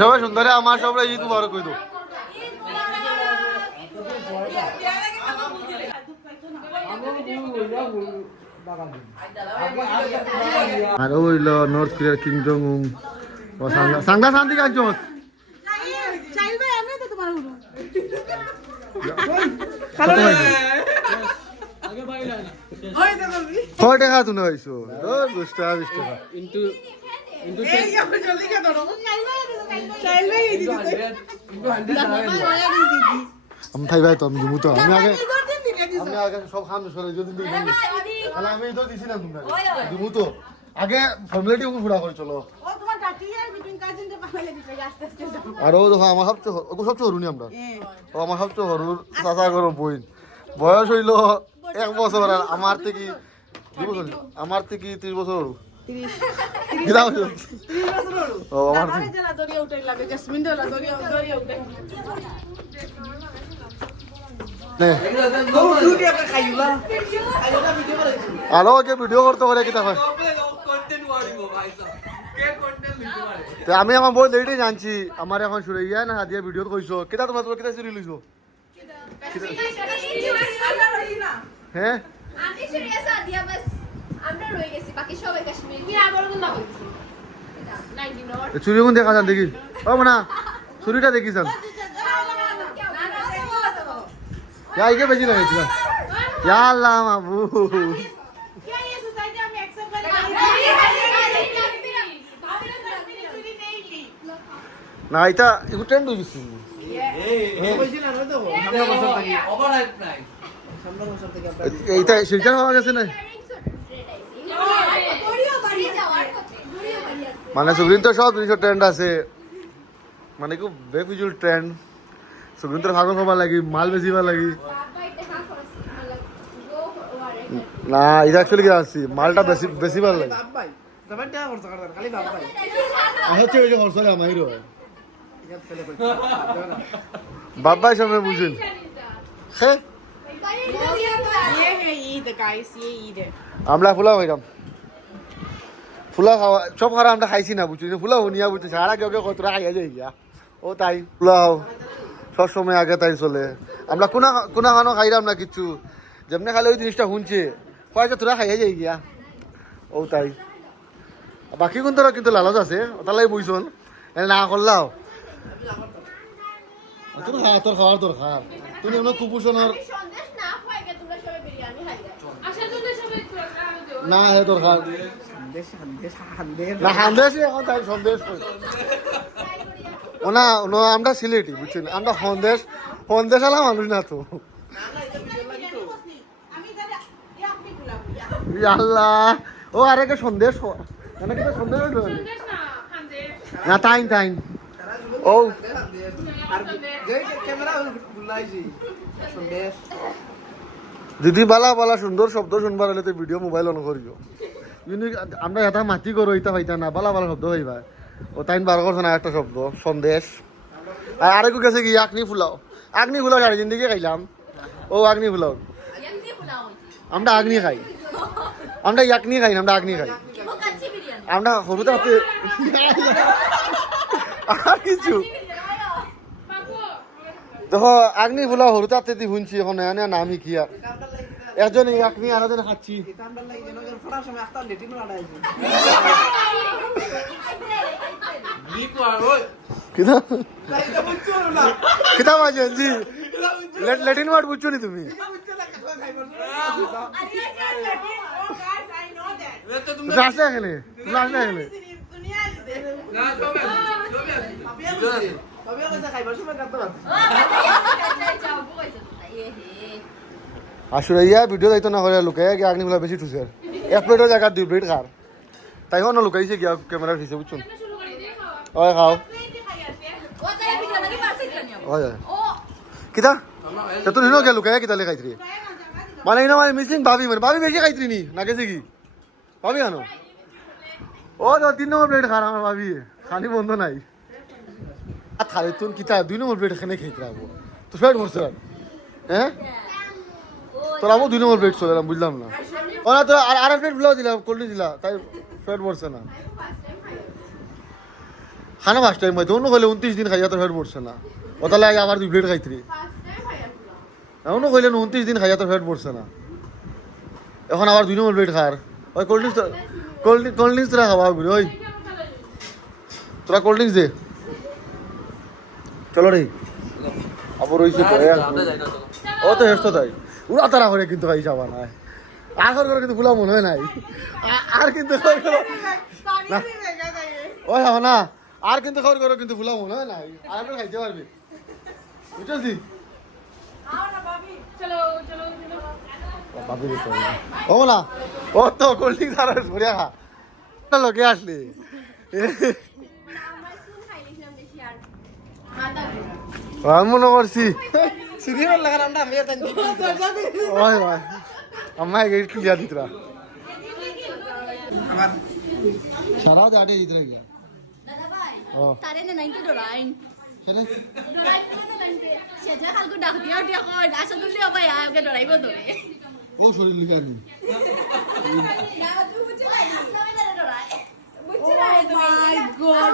সবাই সুন্দরে আমার সবাই ঈদ মুবারক কই দাও। আর ওইল নর্থ কোরিয়ার কিং জং উন ও সাংগা শান্তি কাঞ্চো চাইবে আমি তো তোমার উড়ো আগে বাইলা না ওই দেখো কয় টাকা তুমি হইছো ও 20 টাকা 20 টাকা ইনটু এই আমরা জলদি কে ধরো চাইবে এই দিদি ইনটু 100 আমি ভাই ভাই তো আমি দিমু তো আমি আগে সব খাম সরে যদি দিই তাহলে আমি তো দিছি না তোমরা দিমু তো আগে ফর্মালিটি পুরা করে চলো ও তোমার কাটি আর মিটিং কাজিন তো পাগলে দিতে আস্তে আস্তে আর ও দেখো আমার সবচেয়ে হরুনি আমরা ও আমার সবচেয়ে হরুর চাচা গরম বইন বয়স হইল 1 বছর আর আমার থেকে 2 বছর আমার থেকে 30 বছর হরু 30 বছর হরু ও আমার থেকে জেলা দরিয়া উঠে লাগে জেসমিন দলা দরিয়া উঠে আলো কে ভিডিও করতে পারে কিতা হয় আমি এখন বহুত লেটে জানছি আমার এখন সুরাইয়া না হাদিয়া ভিডিও কইছো কিতা তোমার কিতা চুরি লইছো হ্যাঁ আমি সুরাইয়া সাদিয়া বাস আমরা রয়ে গেছি বাকি সবাই কাশ্মীর কি আগর কোন না বলছি 19 চুরি কোন দেখা যান দেখি ও না চুরিটা দেখি যান क्या ये बजी लगे चला या अल्लाह माबू क्या ये सोसाइटी में एक्सेप्ट कर ना इता इको ट्रेंड हो गई ये बजी ना तो हमरा बसर तक ओवर हाइप प्राइस हमरा बसर तक आपका इता शिलचर হওয়া গেছে না মানে সুগ্রিন তো সব জিনিস ট্রেন্ড আছে মানে খুব বেফিজুল ট্রেন্ড সুগন্ধর ভাগল হবার লাগি মাল বেচিবার লাগি না এটা অ্যাকচুয়ালি কি আছে মালটা বেচিবার লাগি হচ্ছে ওই যে খরচ হয় আমারও বাবাই সামনে বুঝেন হ্যাঁ আমরা ফুলা হইলাম ফুলা খাওয়া সব খারা আমরা খাইছি না বুঝছি ফুলা শুনিয়া বুঝছি সারা কেউ কেউ কতটা খাইয়া যাই গিয়া ও তাই ফুলাও সব সময় আগে তাই চলে আমরা কোনা খানো খাইলাম না কিছু যেমনি খালে ওই জিনিসটা শুনছে কয় যে তোরা খাইয়া যাই গিয়া ও তাই বাকি কোন তোরা কিন্তু লালচ আছে ওটালাই বুঝছন না করলাও তোর খাওয়ার দরকার তুমি এমন কুপোষণের না হে দরকার না সন্দেশ এখন তাই সন্দেশ ওনা আমরা সিলেটি বুঝছেন আমরা সন্দেশ আলা মানুষ না তো আল্লাহ ও আরে কে সন্দেশ মানে কি সন্দেশ না তাইন ও দিদি বালা সুন্দর শব্দ শুনবার হলে তো ভিডিও মোবাইল অন করিও কিন্তু আমরা এটা মাটি করো এটা পাইতা না বালা শব্দ পাইবা ও তাইন বার করছে না একটা শব্দ সন্দেশ আর আরেকু গেছে কি আগনি ফুলাও সারা জিন্দিগি খাইলাম ও আগনি ফুলাও আমরা আগনি খাই আমরা ইয়াকনি খাই না আমরা আগনি খাই আমরা হরুতে হাতে আর কিছু দেখো আগনি ফুলাও হরুতে হাতে দি শুনছি এখন নামই কি আর একজন ইয়াকনি আর একজন খাচ্ছি কিতা বাজেন জি ল্যাটিন ওয়ার্ড বুঝছো নি তুমি আসলে এখানে আসলে ইয়া ভিডিও যাইতো না করে লুকাই গিয়ে আগ্নিগুলা বেশি ঠুসে এক প্লেটের জায়গা 2 প্লেট খার তাই হন লুকাইছে গিয়া ক্যামেরার পিছে বুঝছো ওই খাও ওই কিতা তো নিনো কে লুকাই কিতা লে খাইতরি মানে ইনা মানে মিসিং ভাবি বেশি খাইতরি নি না গেছে কি ভাবি আনো ও তো 3 নম্বর প্লেট খার আমার ভাবি খানি বন্ধ নাই আর খালি তুন কিতা 2 নম্বর প্লেট খানে খাইতে রাখবো তো ফেট মরছে হ্যাঁ তোর আমও 2 নম্বর প্লেট চলে বুঝলাম না ওরা তো আর প্লেট ব্লাও দিলাম কোল্ড দিলা তাই ফেট মরছে না খানা ফার্স্ট টাইম হয়তো অন্য কইলে 29 দিন খাইয়া তো ফেট পড়ছে না ওটা লাগে আবার 2 প্লেট খাইতরি অন্য কইলে 29 দিন খাইয়া তো ফেট পড়ছে না এখন আবার 2 নম্বর প্লেট খার ওই কোল্ড ড্রিঙ্কস তোরা খাওয়া ঘুরে ওই তোরা কোল্ড ড্রিঙ্কস দে চলো রে আবার ওইসে পরে ও তো হেসতো তাই উড়া তারা করে কিন্তু খাই যাবা না আগর করে কিন্তু ফুলা মনে হয় নাই আর কিন্তু ওই হো না আর কিন্তু খবর করো কিন্তু ফুলা মনে হয় নাই আর একটু খাইতে পারবি বুঝছি ও না ও তো কোল্ড ড্রিঙ্কস আর ভরিয়া খা লোকে আসলি আমি মনে করছি সিরিয়াল লাগার আমরা আমি এটা ওই ভাই আমায় গেট ক্লিয়ার দিতরা আবার সারা জাটে দিতরা গিয়া দাদা ভাই ও তারে না 90 ডলাইন সেটা ডলাইন না 90 সেটা কালকে ডাক দিয়া দিয়া কই আসলে লিও ভাই আগে ডরাইবো তোরে ও শরীর লিখা নি না তুই বুঝছ না আসলে না ডরাই বুঝছ না माय गॉड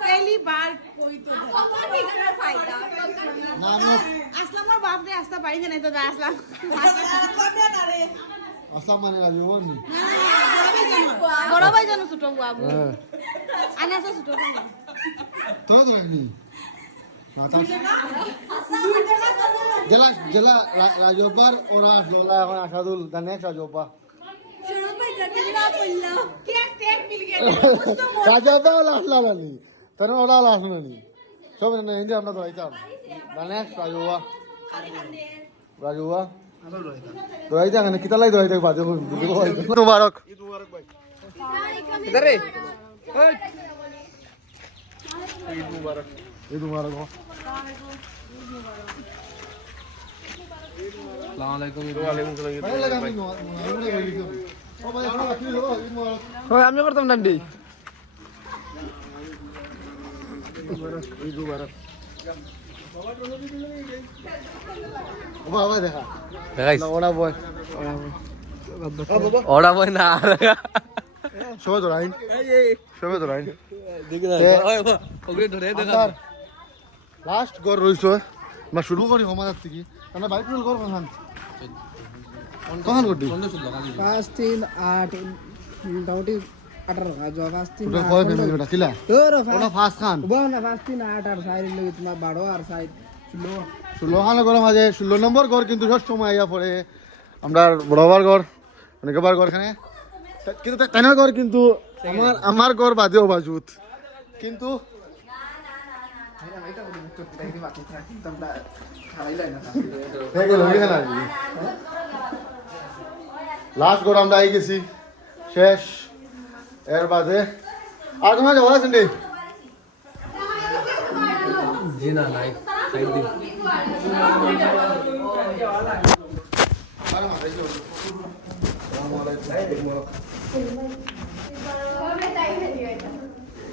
पहली बार कोई तो কখন ঠিকানার ফায়দা না আমি আসলামর বাপ রে আস্তা পাই না তো আসলাম আসলাম মানে রাজু বলনি বড় ভাই জানো ছোট বাবু হ্যাঁ আনা তো ছোট তোরা তো রাখনি না তা জেলা রাজব্বার ওরা আসলো এখন আসাদুল দা নেক্সট রাজব্বা শুনো ভাই জটিলা বললা केक टेक मिल गया রাজব্বা আসলা লানি তার ওরা আসলো নি সব না ইন্ডিয়া আমরা তো আইতাম দা নেক্সট রাজব্বা রাজব্বা দোয়াইতা কেন কিতা লাই দোয়াইতা বাজে মুবারক इधर रे ঈদ মুবারক अस्सलाम वालेकुम वालेकुम ভালো লাগা আমি মনে করি ও ভাই আমরা কি হলো ঈদ মুবারক ওই আমি করতাম ডান্ডি ঈদ মুবারক ও বাবা দেখা দেখাইস না ওরা বয় ওড়া বই না সবাই তো রাইন সবাই তো রাইন দেখি না ওই ওকে ধরে দেখা লাস্ট গড় রইছো মা শুরু করি সমাজ থেকে আমরা বাইক রোল কর কখন কখন করবি 5 3 8 মোটামুটি 18 जो 5 3 ওটা কয় পেমেন্ট ওটা কিলা তোর ওটা ফাস্ট খান না 5 3 8 আর সাইড লাগি তোমার 12 আর সাইড ছিল 16 খান গড় মাঝে 16 নম্বর গড় কিন্তু সব সময় আইয়া পড়ে আমরা বড়বার গড় অনেকবার গড় খানে কিন্তু তাইনার গড় কিন্তু আমার গড় বাদেও বাজুত কিন্তু লাস্ট গড় আমরা আই গেছি শেষ এর বাদে আর তোমার যাওয়া আছেন রে জি না নাই সাইড দি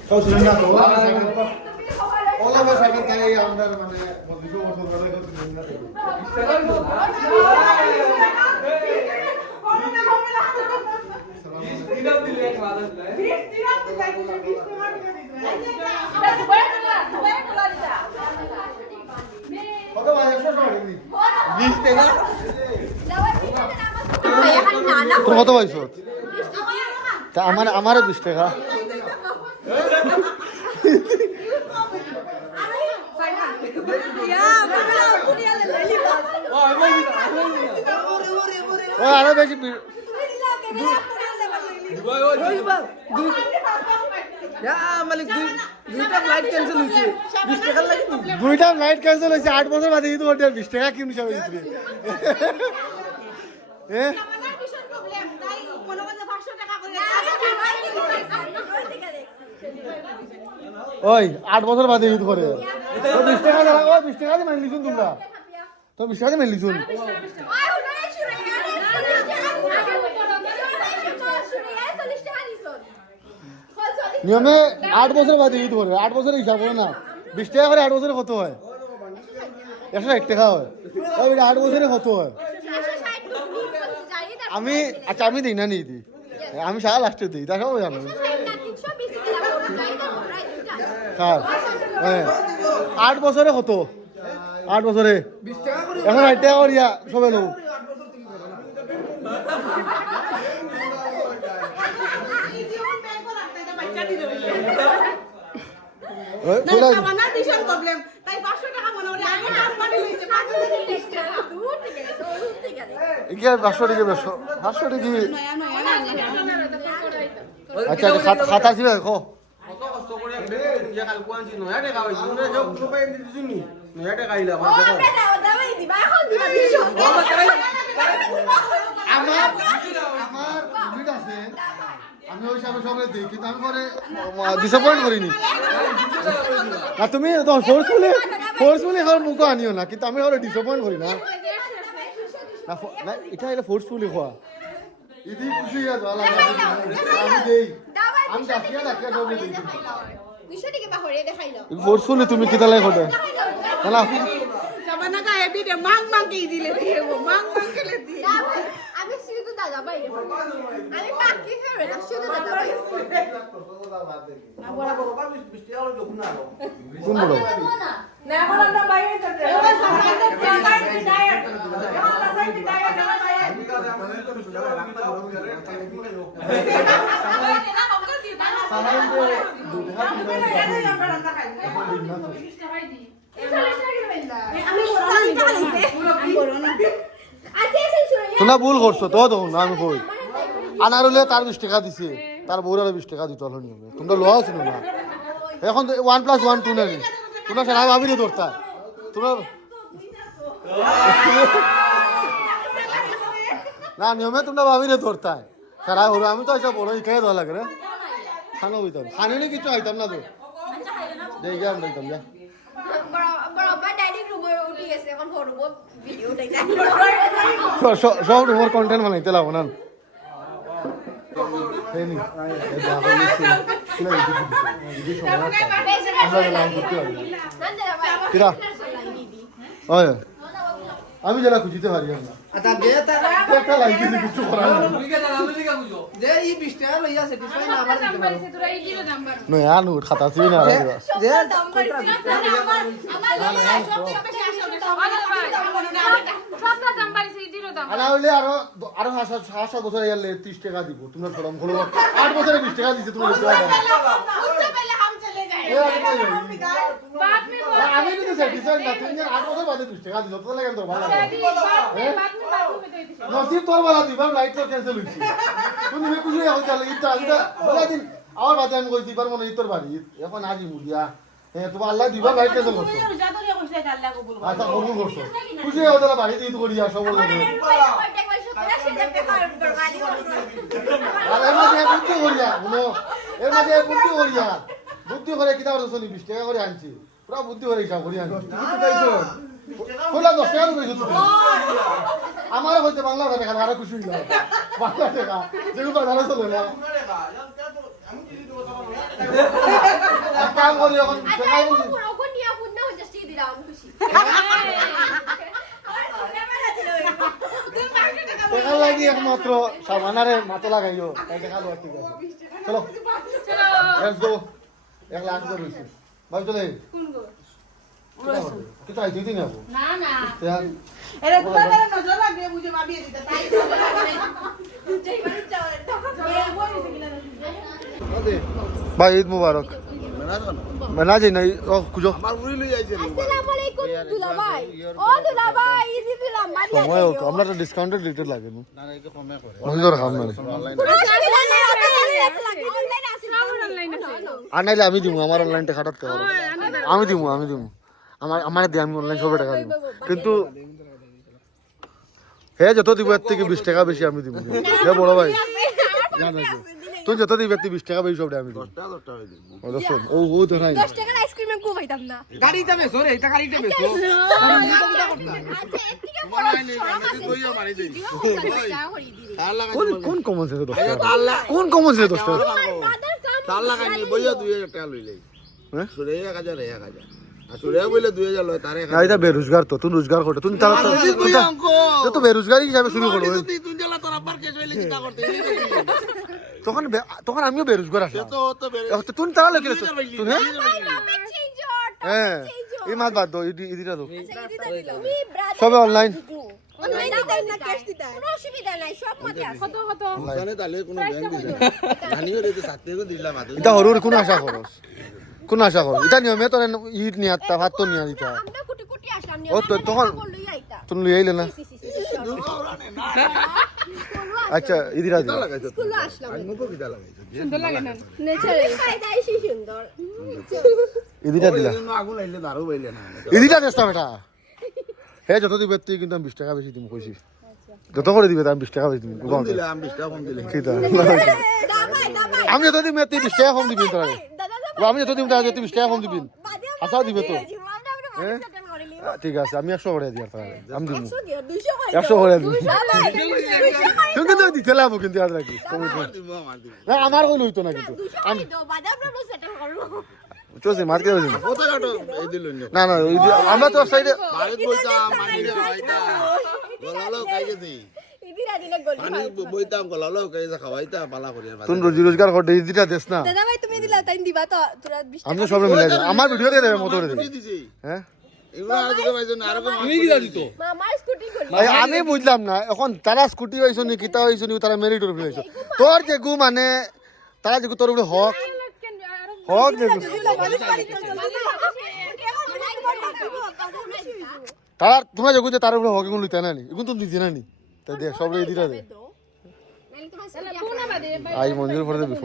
সব শুনেন না তো ওলা বা সাইকেল তাই আমাদের মানে দুশো বছর ধরে শুনেন না তো কত বাজে একশো টাকা দিবি 20 টাকা তোর কত পাইছ তা আমারও 20 টাকা ও আরো বেশি দুইটা ফ্লাইট ক্যান্সেল হইছে 20 টাকা লাগি দুইটা ফ্লাইট ক্যান্সেল হয়েছে 8 বছর বাদে কিন্তু ওটা 20 টাকা কিন হিসাবে দিতে এ প্রবলেম তাই মনে করে 500 টাকা করে ওই 8 বছর বাদে ঈদ করে তো 20 টাকা দাও ও 20 টাকা দিয়ে মাইন লিছুন তোমরা তো 20 টাকা দিয়ে মাইন লিছুন নিয়মে 8 বছর বাদে ঈদ করে 8 বছরের হিসাব করে না 20 টাকা করে 8 বছরে কত হয় 160 টাকা হয় ওই 8 বছরে কত হয় আমি আচ্ছা আমি দিই না নিই দি আমি সারা লাস্টে দিই তা সবাই জানো 320 টাকা লাভ যাই তো রাইট দুইটা হ্যাঁ হ্যাঁ 8 বছরে কত 8 বছরে 20 টাকা করে এখন 8 টাকা করিয়া সবাই লোক না দিশন প্রবলেম তাই 500 টাকা মনে হয় আগে আর মানে লইছে 500 টাকা দূর থেকে গেছে ওই দূর থেকে গেছে কি 500 টাকা বেশো 500 টাকা নয়া নয়া আচ্ছা খাতা ছিল দেখো কত কষ্ট করে ইয়া কাল কোয়ানছি 9 টাকা হইছে না সব সবাই এমনি দিছুনি 9 টাকা আইলা আমার ও বেটা দাও দিবা এখন দিবা দিছো আমার লিমিট আছে আমি ওই হিসাবে সবাই দিই কিন্তু আমি পরে ডিসঅ্যাপয়েন্ট করিনি না তুমি তো ফোর্সফুলি হওয়ার মুখ আনিও না কিন্তু আমি ওরা ডিসঅ্যাপয়েন্ট করি না না এটা এটা ফোর্সফুলি হওয়া ইদি খুশি হয়ে যাওয়া লাগে আমি দেই আমি ডাকিয়া সব দিই 200 টাকা বাহরে দেখাইলো ফোর্সফুলি তুমি কিতা লাগে ওটা না जमाना का हैवी दे मांग मांग के दिले दिए वो मांग मांग के ले दिए না ভাই আমি শুধু দাদা ভাই আমি বাকি ফেরে না শুধু দাদা ভাই কোন বড় ना बोला ना भाई करते वो सरकार से सरकार की डाइट यहां सरकार की डाइट ना भाई তোমরা ভুল করছো তো তখন আমি কই আনার হলে তার 20 টাকা দিছে তার বউরা 20 টাকা দিতে হলো নিয়মে তোমরা লওয়া ছিল না এখন 1+1 2 না তোমরা সারা ভাবিলে ধরতা তোমরা না নিয়মে তোমরা ভাবিলে ধরতা সারা হলো আমি তো এসব বড় ইকাই দেওয়া লাগে রে খানো হইতাম খানে কিছু আইতাম না তো দেই গেলাম দিতাম যা বরাবর ডাইনিং রুমে উঠে গেছে এখন করব ভিডিও দেখতে সব তোমার কন্টেন্ট বানাইতে লাগবো না হেনি কিরা ওই আমি যারা খুঁজিতে পারি না আচ্ছা দে তারা একটা লাগি কিছু করার না তুমি কে জানো আমি লিখা বুঝো দে এই 20 টাকা লইয়া স্যাটিসফাই না আমার দিতে পারো no ya no খাতা ছিল না দে আনা হইলে আরো 7 বছর গেলে 30 টাকা দিব তোমরা শরম করো 8 বছরে 20 টাকা দিছে তুমি उससे पहले हम चले गए बाद में আমি কিন্তু স্যাটিসফাইড না তুমি 8 বছর বাদে 20 টাকা দিছো তো লাগে তো ভালো নসিব তোর বালা দিবা লাইট তো ক্যান্সেল হইছে তুমি মে খুশি হয়ে চলে ইটা ইটা বলা দিন আমার বাদে আমি কইছি পার মনে ইতর বাড়ি এখন আজি মুদিয়া তোমার আল্লাহ দিবা লাইট ক্যান্সেল করছো আচ্ছা কবুল করছো খুশি হয়ে চলে বাড়ি দিতে করিয়া সব বলে আর এর মধ্যে বুদ্ধি করিয়া শুনো এর মধ্যে বুদ্ধি করে কিতাব রসনি 20 টাকা করে আনছি পুরো বুদ্ধি করে হিসাব করে আনছি তুমি তো পাইছো বলা 10 টাকা কইছো তুমি আমার হইতে বাংলা টাকা আরো খুশি হইলা বাংলা টাকা যেগুলো বাজারে চলে না কাম করি এখন টাকা বলি ওগো নিয়া ফুন না জাস্ট দিলাম খুশি টাকা লাগি একমাত্র সামানারে মাথা লাগাইও টাকা লওয়া ঠিক আছে চলো লেটস গো 1 লাখ করে হইছে ভাই চলে কোন গো কি তাই দিদি না না না अरे पूरा तेरा नजर लग गया मुझे भाभी ये देता ताई जय बड़ी चावल ये वो नहीं सिखला ভাই ঈদ মুবারক মেনা যাই নাই ও কুজো আসসালামু আলাইকুম দুলাভাই ও দুলাভাই ঈদ দিলাম মারিয়া সময় হোক আমরা তো ডিসকাউন্টেড রেটে লাগে না না এটা কমে করে মনে ধর খাম না আনাইলে আমি দিমু আমার অনলাইন টাকা খাটাতে পারো আমি দিমু আমার দিয়ে আমি অনলাইন সব টাকা দিব কিন্তু হে যত দিব এর থেকে 20 টাকা বেশি আমি দিব হে বড় ভাই জানো তুই যত দিবি 20 টাকা বেশি সব আমি দিব 10 টাকা হই দিব ও ধরাই 10 টাকার আইসক্রিম কো পাইতাম না গাড়িতে বেসো রে এটা গাড়িতে বেসো কোন কমন আছে 10 টাকা কোন কমন আছে 10 টাকা তার লাগাইনি বইয়া 2000 টাকা লইলাই হ্যাঁ সুরে 1000 আর সুরে বইলে 2000 লয় তারে না এটা বেরোজগার তো তুই রোজগার করতে তুই তারা তো বেরোজগারি হিসাবে শুরু করো তুই জেলা তোর আব্বার কেস হইলে চিন্তা করতে তখন আমিও বেরোজগার আসলাম তো তো বেরে তুই তাহলে কি তুই হ্যাঁ হ্যাঁ চেঞ্জ এই মাছ বাদ দো ইদিটা দো তুমি ব্রাদার সবে অনলাইন অনলাইন দিতাই না ক্যাশ দিতাই কোনো অসুবিধা নাই সব মতে আছে কত জানে তাহলে কোনো ব্যাংক দিছে জানিও রে তো সাথে করে দিলাম আদে এটা হরুর কোন আশা করস কোন আশা কর এটা নিয়মে তোর ইট নিয়ে আত্তা ভাত তো নিয়ে দিতা আমরা কুটি কুটি আসলাম ও তো তখন লই আইতা তুমি লই আইলে না আচ্ছা ইদিরা দিলা লাগাইছো স্কুলে আসলাম আমি তো কিটা লাগাইছো সুন্দর লাগে না নেচারে ফায়দাই সেই সুন্দর ইদিরা দিলা আগুন লাইলে দারু বাইলে না ইদিরা দেস্তা বেটা হে যত দিবে তুই কিন্তু আমি 20 টাকা বেশি দিম কইছি যত করে দিবে আমি 20 টাকা বেশি দিম কম দিলে আমি 20 টাকা কম দিলে কি তা দাবাই দাবাই আমি যত দিম তুই 20 টাকা কম দিবি তোরা দাদা আমি যত দিম তুই 20 টাকা কম দিবি আশা দিবে তো হ্যাঁ ঠিক আছে আমি 100 করে দিই তাহলে আমি দিব 200 100 করে দিই তুমি কিন্তু দিতে লাভ কিন্তু আর রাখি না আমার কোনো হইতো না কিন্তু আমি চলছে মার্কে হইছে কত কাটো এই দিল না না আমরা তো সাইডে ভারত বইতাম মানিরে খাওয়াইতা গলালো কাইকে দেই ইদিরা দিলে গলি পানি বইতাম গলালো কাইজা খাওয়াইতা পালা করিয়া তুমি রোজি রোজগার করতে ইদিটা দেস না দাদা ভাই তুমি দিলা তাই দিবা তো তোরা 20 আমি তো সব মিলাই দেব আমার ভিডিও দিয়ে দেবে মতো করে কি দেবে দিছি হ্যাঁ এগুলা আজকে পাইছো না আরকম আমি কি দিত মামার স্কুটি গলি ভাই আমি বুঝলাম না এখন তারা স্কুটি হইছো নি কিতা হইছো নি তারা মেরিট উপরে হইছো তোর যে গু মানে তারা যে তোর উপরে হক হক যে তারা তোমরা যে গুজে তার উপরে হক এগুলো লইতে না নি এগুলো তো দিতে না নি তাই দেখ সব এই দিটা দে আই মঞ্জুর করে দেবে সব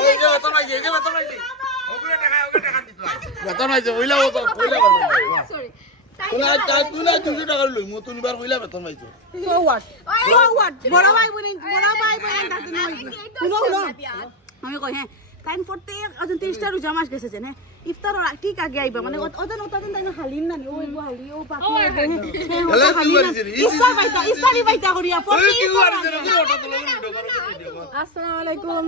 ওই যে বেতন আইছে যে বেতন আইছে ওগুলা টাকা দিত বেতন আইছে ওইলা ওইলা সরি তুই না 200 টাকা লই মো তুমি বার কইলা বেতন পাইছো সো হোয়াট বড় ভাই বোন থাকতে না শুনো আমি কই হ্যাঁ কাইন ফরতে আজন 30টা রোজা মাস গেছে জানে ইফতার ঠিক আগে আইবা মানে ওটা তাই না হালিন না ও এগো হালি ও পাকি হলে তুই বাড়ি ইফতারি বাইতা করিয়া ফরতে কি বাড়ি রে ওটা তো আসসালামু আলাইকুম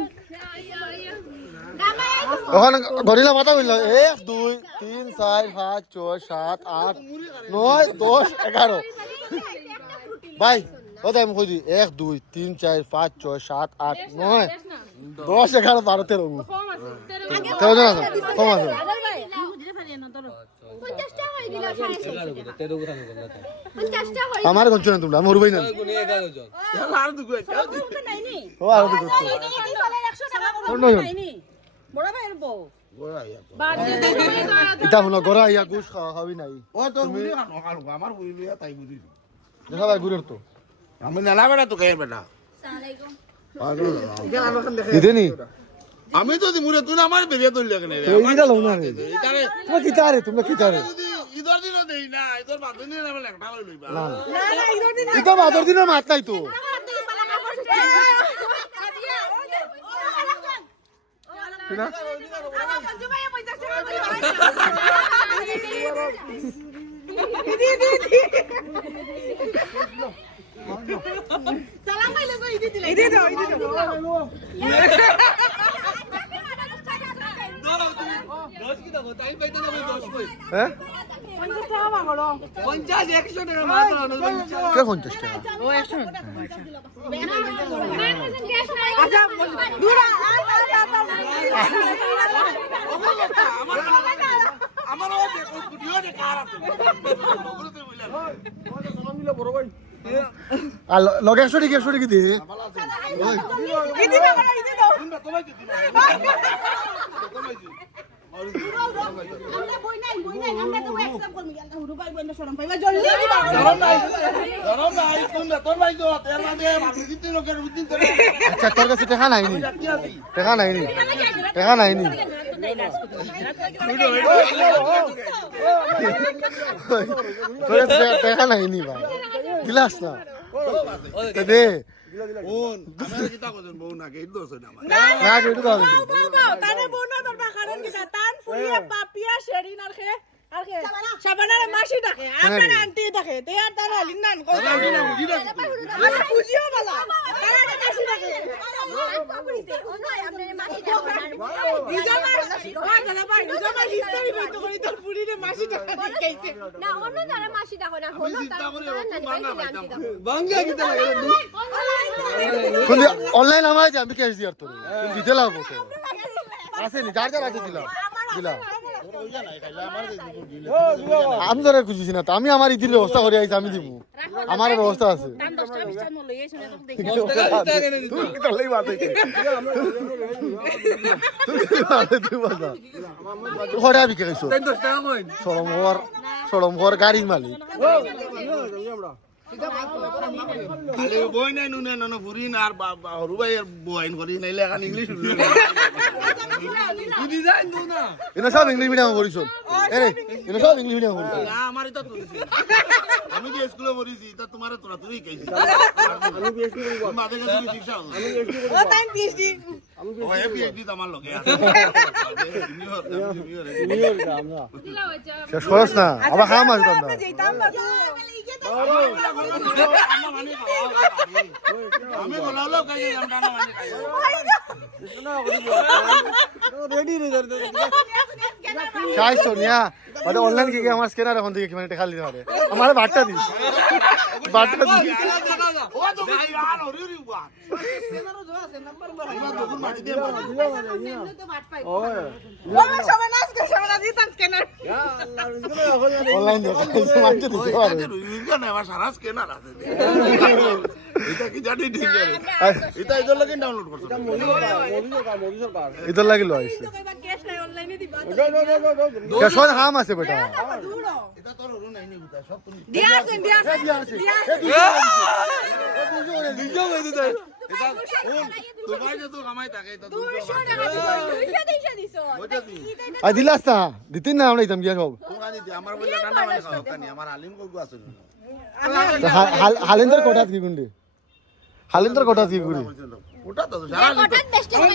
ওখানে গরিলা মাথা কইল 1 2 3 4 5 6 7 8 9 10 11 ভাই ওটা আমি কই দি 1 2 3 4 5 6 7 8 9 10 11 12 13 কম আছে 13 কম আছে আমার কোন চলে তোমরা আমি হরবাই না আর দুগো ও আর দুগো বড় ভাই বউ ইতা হলো গরা ইয়া গুশ খাওয়াবি নাই ও তোর মুড়ি খানো খালো আমার মুড়ি লইয়া তাই বুঝি দেখা ভাই গুরের তো আমি নালা বেটা তো কে বেটা দিতে নি আমি তো মুড়ে তুই আমার বেরিয়ে তুই লাগে না এইটা লও না রে তোমরা কি তারে ইদর দিন দেই না ইদর বাদ দিন না লেখটা করে লইবা না ইতো বাদর দিনের মাত নাই তো না সালাম আইলে কই ইদি দাও হ্যাঁ কে 50 টাকা আচ্ছা দুরা আমার ও ভিডিও দে কার আছে বড় ভাই আর লগে 100 টাকা কি দে ইদি দাও আমরা বই নাই আমরা তো এক্সাম করব আমরা হুরু ভাই বন্ধ শরম পাইবা জলদি গরম নাই কোন তোর ভাই তো তেল না দে ভাবি দিতে লোকের বুদ্ধি তো আচ্ছা তোর কাছে টাকা নাই নি টাকা নাই নি তোর কাছে টাকা নাই নি ভাই দিলাস না দে কোন আমি কিতা কইন বউ না কে দোছ না না কেটে দাও তানে বোনা তোর কারণ কি তান ফুলিয়া পাপিয়া শেরিন আর খে সাবানার মাসি ডাকে আপনার আন্টি ডাকে তে আর তার হালিন নান কই বুঝিও বালা তারা না অন্য যারা মাসি দেখো না হলো বাঙ্গা কিতা লাগে কিন্তু অনলাইন আমার যে আমি ক্যাশ দিয়ার তো দিতে লাগবো তো আসেনি যার যার আছে দিলাম আমি ধরে খুঁজছি না তো আমি আমার ইদির ব্যবস্থা করে আইছি আমি দিব আমার ব্যবস্থা আছে সরমঘর গাড়ির মালিক খালি বই নাই নুনে নন ফুরি না আর হরু ভাই বইন করি নাইলে এখন ইংলিশ এটা সব ইংলিশ মিডিয়াম পড়িছ এটা সব ইংলিশ মিডিয়াম পড়িছ না আমার এটা তো আমি যে স্কুলে পড়িছি তা তোমার তোরা তুই কইছিস আমি পিএইচডি করি মাঝে কাছে শিক্ষা হলো আমি পিএইচডি করি ও তাই পিএইচডি ও পিএইচডি তো আমার লগে আছে শেষ করছ না আবার খাম আসবে না আমি বলালো কাই জামটা না মানে খাই চাই সোনিয়া মানে অনলাইন কি আমার স্ক্যানার এখন থেকে কিমানে টাকা দিতে পারে আমার বাটটা দিস বাটটা দিস ও তো আর হরি হরি বা স্ক্যানারও জো আছে নাম্বার মারা ইমা দগুন মাটি দিয়ে অনলাইন দেখে মানতে দিতে পারে রুইকা না আমার সারা স্ক্যানার আছে এটা কি জানি ঠিক আছে এটা ইদর লাগি ডাউনলোড করছ ইদর লাগিল আইছে ক্যাশ অন হাম আছে বেটা এটা তোর রু নাই নি গুতা সব তুমি তুই ভাই যে তো কামাই থাকে এটা 200 টাকা দিছো ওইটা দি আই দিলাস না দিতেন না আমরা ইতাম গিয়া সব তোমরা দিদি আমার বললা টানা মানে খাও কানি আমার আলিম কগু আছে হালেন্দর কোটাত কি গুন্ডে হালেন্দর কোটাত কি গুড়ি ওটা তো সারা আলিম তো আমি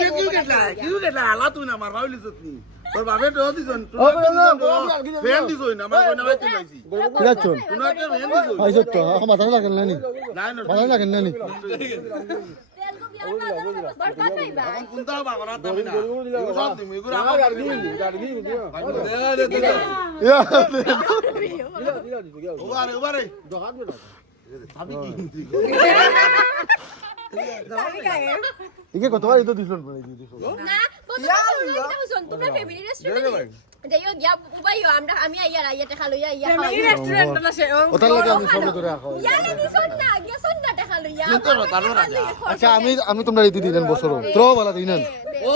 কিউ কেটলা আলা তুই না মার ভাইলি সতনি তোর বাবে তো দিছন তুই ফ্রেন্ড দিছই না আমার কোনা ভাই তুই পাইছি কিরাচন তুনাকে ফ্রেন্ড দিছই আইছত তো আমার মাথা লাগেন না নি না না মাথা লাগেন না নি এখন কোনটা বাগরা তুমি না সব দিমু এগুলো আমার ওবারে ইকে কতবার ইতো দিছন বলে দিছো না বন্ধু তোমরা ফ্যামিলি রেস্টুরেন্ট যাইও গিয়া উবাইও আমরা আমি আইয়া আইয়াতে খালো ইয়া রেস্টুরেন্ট আছে ওটার লাগে আমি সব ধরে রাখো ইয়া দিছন না গিয়া সন্ধ্যাতে খালো ইয়া আচ্ছা আমি তোমরা ইতি দিলেন বছর ত্রো বলা দিলেন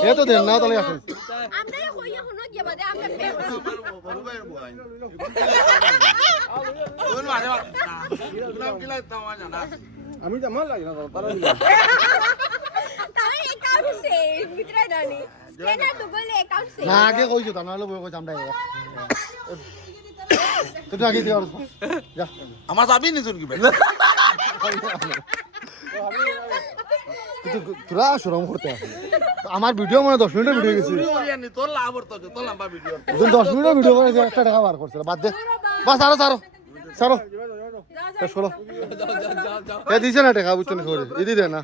এ তো দেন না তাহলে আসে আমরা কইয়া হনো গিয়া বাদে আমরা বড় ভাই বই কোন মারে না কিলা তাওয়া জানা আমি তো আমার লাগে না তারা তাই একাউন্ট সে ভিতরে দানি স্ক্যানার তো বলে একাউন্ট সে না আগে কইছো তা নাহলে বই কইতাম নাই তুই আগে দিও যা আমার যাবি নিছুন কি ভাই তোরা শরম করতে আছে আমার ভিডিও মানে 10 মিনিটের ভিডিও গেছে তোর লাভ হতো তোর লম্বা ভিডিও 10 মিনিটের ভিডিও করে 1 টাকা বার করছে বাদ দে বাস আরো সারো শেষ করো এ দিছে না টাকা বুঝছেন করে ইদি দে না